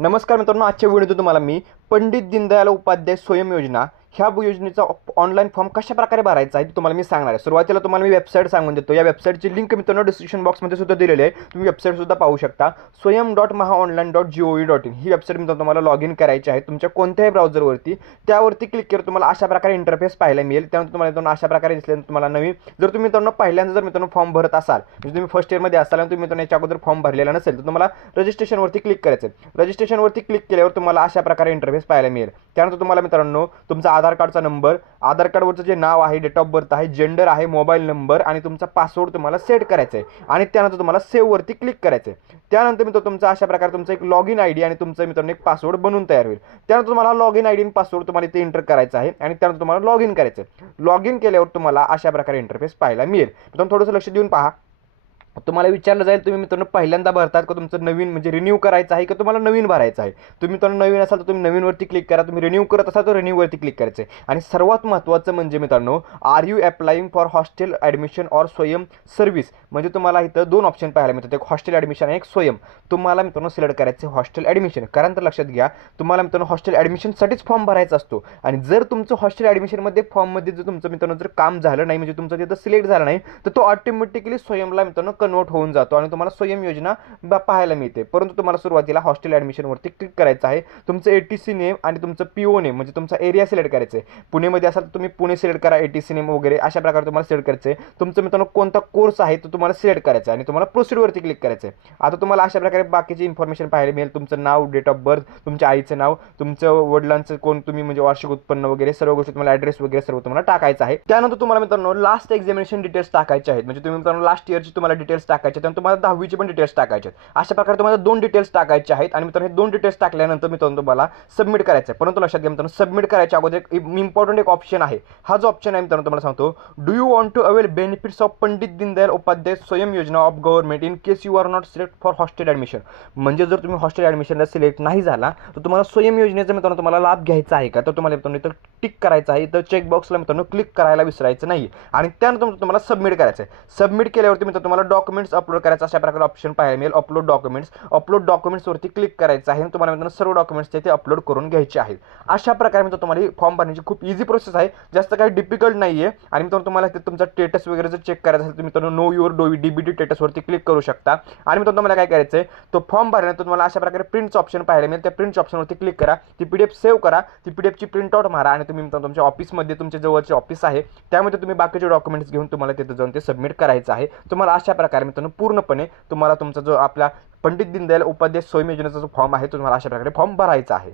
नमस्कार मित्रांनो आजच्या व्हिडिओत तुम्हाला मी पंडित दीनदयाल उपाध्याय स्वयं योजना ह्या योजनेचा ऑनलाईन फॉर्म कशा प्रकारे भरायचा आहे ते तुम्हाला मी सांगणार आहे. सुरुवातीला तुम्हाला मी वेबसाईट सांगून देतो. या वेबसाईटची लिंक मित्रांनो डिस्क्रिप्शन बॉक्समध्ये सुद्धा दिलेली आहे. तुम्ही वेबसाईटसुद्धा पाहू शकता. Swayam dot maha online dot G O V dot in he website मित्रांनो तुम्हाला लॉग इन करायची आहे तुमच्या कोणत्याही ब्राउझरवरती त्यावरती क्लिक केलं तुम्हाला अशा प्रकारे इंटरफेस पाहायला मिळेल. त्यानंतर तुम्हाला मित्रांनो अशा प्रकारे दिसल्यानंतर तुम्हाला नवीन. जर तुम्ही मित्रांनो पहिल्यांदा जर मित्रांनो फॉर्म भरत असाल म्हणजे तुम्ही फर्स्ट इयरमध्ये असाल आणि तुम्ही मित्रांनो याच्या अगोदर फॉर्म भरलेला नसेल तर तुम्हाला रजिस्ट्रेशनवरती क्लिक करायचं आहे. रजिस्ट्रेशनवरती क्लिक केल्यावर तुम्हाला अशा प्रकारे इंटरफेस पाहायला मिळेल. त्यानंतर तुम्हाला मित्रांनो तुमचा आधार कार्डचा नंबर आधार कार्डवरचं जे नाव आहे डेट ऑफ बर्थ आहे जेंडर आहे मोबाईल नंबर आणि तुमचा पासवर्ड तुम्हाला सेट करायचा आहे आणि त्यानंतर तुम्हाला सेव्हवरती क्लिक करायचं आहे त्यानंतर मित्र तुमचा अशा प्रकारे तुमचं एक लॉग इन आय डी आणि तुमचं मित्रांनो एक पासवर्ड बनवून तयार होईल. त्यानंतर तुम्हाला लॉग इन आय डी आणि पासवर्ड तुम्हाला इथे एंटर करायचा आहे आणि त्यानंतर तुम्हाला लॉग इन करायचं आहे लॉग इन केल्यावर तुम्हाला अशा प्रकारे इंटरफेस पाहायला मिळेल. मित्रांनो थोडंसं लक्ष देऊन पहा. तुम्हाला विचारलं जाईल तुम्ही मित्रांनो पहिल्यांदा भरतात का तुमचं नवीन म्हणजे रिन्यू करायचं आहे का तुम्हाला नवीन भरायचं आहे? तुम्ही मित्रांनो नवीन असाल तर तुम्ही नवीनवरती क्लिक करा. तुम्ही रिन्यू करत असाल तर रिन्यूवरती क्लिक करायचं आहे. आणि सर्वात महत्त्वाचं म्हणजे मित्रांनो are you applying for hostel admission or Swayam service म्हणजे तुम्हाला इथं दोन ऑप्शन पाहायला मिळतात. एक हॉस्टेल ॲडमिशन आणि एक स्वयं. तुम्हाला मित्रांनो सिलेक्ट करायचं आहे हॉस्टेल ॲडमिशन कारण तर लक्षात घ्या तुम्हाला मित्रांनो हॉस्टेल ॲडमिशनसाठीच फॉर्म भरायचा असतो. आणि जर तुमचं हॉस्टेल ॲडमिशनमध्ये फॉर्ममध्ये जर तुमचं मित्रांनो जर काम झालं नाही म्हणजे तुमचं तिथं सिलेक्ट झालं नाही तर तो ऑटोमॅटिकली स्वयंला मित्रांनो कन्वर्ट होऊन जातो आणि तुम्हाला स्वयं योजना पाहायला मिळते. परंतु तुम्हाला सुरुवातीला हॉस्टेल ॲडमिशनवरती क्लिक करायचं आहे. तुमचं ए टी सी नेम आणि तुमचं पी ओ नेम म्हणजे तुमचा एरिया सिलेक्ट करायचं आहे. पुणेमध्ये असाल तर तुम्ही पुणे सिलेक्ट करा ए टी सी नेम वगैरे अशा प्रकारे तुम्हाला सिलेक्ट करायचं आहे. तुमचं मित्रांनो कोणता कोर्स आहे तो तुम्हाला सिलेक्ट करायचा आहे आणि तुम्हाला प्रोसिडवरती क्लिक करायचं आहे. आता तुम्हाला अशा प्रकारे बाकीची इन्फॉर्मेशन पाहायला मिळेल. तुमचं नाव डेट ऑफ बर्थ तुमच्या आईचं नाव तुमचं वडिलांचं कोण तुम्ही म्हणजे वार्षिक उत्पन्न वगैरे सर्व गोष्टी तुम्हाला ॲड्रेस वगैरे सर्व तुम्हाला टाकायचं आहे. त्यानंतर तुम्हाला मित्रांनो लास्ट एक्झामिनेशन डिटेल्स टाकायचे आहेत. म्हणजे तुम्ही मित्रांनो लास्ट इयरची तुम्हाला डिटेल्स डिटेल्स टाकायचे आणि तुम्हाला दहावीची पण डिटेल्स टाकायचे आहेत. अशा प्रकारे तुम्हाला दोन डिटेल्स टाकायचे आहेत आणि मित्रांनो हे दोन डिटेल्स टाकल्यानंतर मित्रांनो तुम्हाला सबमिट करायचं आहे. परंतु लक्षात घ्या मित्रांनो सबमिट करायच्या अगोदर एक इम्पॉर्टंट एक ऑप्शन आहे. हा जो ऑप्शन आहे मित्रांनो तुम्हाला सांगतो. Do you want to avail benefits of Pandit Deendayal Upadhyay Swayam Yojana of government in case you are not select for hostel admission म्हणजे जर तुम्ही हॉस्टेल ॲडमिशनला सिलेक्ट नाही झाला तर तुम्हाला स्वयं योजनेचा मित्रांनो तुम्हाला लाभ घ्यायचा आहे का? तर तुम्हाला मित्रांनो इथं टिक करायचं आहे. इथं चेकबॉक्सला मित्रांनो क्लिक करायला विसरायचं नाही आणि त्यानंतर तुम्हाला सबमिट करायचं आहे. सबमिट केल्यावरती मित्रांनो तुम्हाला डॉक्युमेंट्स अपलोड करायचं अशा प्रकारे ऑप्शन पाहायला मिळेल. अपलोड डॉक्युमेंट्स अपलोड डॉक्युमेंट्सवरती क्लिक करायचं आहे. आणि तुम्हाला मित्रांनो सर्व डॉक्युमेंट्स ते अपलोड करून घ्यायचे आहेत. अशा प्रकारे मित्र तुम्हाला फॉर्म भरण्याची खूप इझी प्रोसेस आहे. जास्त काही डिफिकल्ट नाही आहे आणि मित्रांनो तुम्हाला ते तुमचा स्टेटस वगैरे जर चेक करायचं असेल तर मित्रांनो नो युअर डोवी डी बी डी स्टेटसवरती क्लिक करू शकता. आणि मित्रांनो तुम्हाला काय करायचं आहे? तो फॉर्म भरल्यानंतर तुम्हाला अशा प्रकारे प्रिंटचं ऑप्शन पाहायला मिळेल. त्या प्रिंटच्या ऑप्शनवरती क्लिक करा. ती पी डी एफ सेव्ह करा. ती पी डी एफची प्रिंटआउट मारा. आणि तुम्ही मित्रांनो तुमच्या ऑफिसमध्ये तुमच्या जवळचे ऑफिस आहे. त्यामध्ये तुम्ही बाकीचे डॉक्युमेंट्स घेऊन तुम्हाला तिथं जाऊन ते सबमिट करायचं आहे. तुम्हाला अशा प्रकारे मित्रांनो पूर्णपणे तुम्हाला तुमचा जो आपला पंडित दीनदयाल उपाध्याय स्वयं योजनेचा जो फॉर्म आहे तो तुम्हाला अशा प्रकारे फॉर्म भरायचा आहे.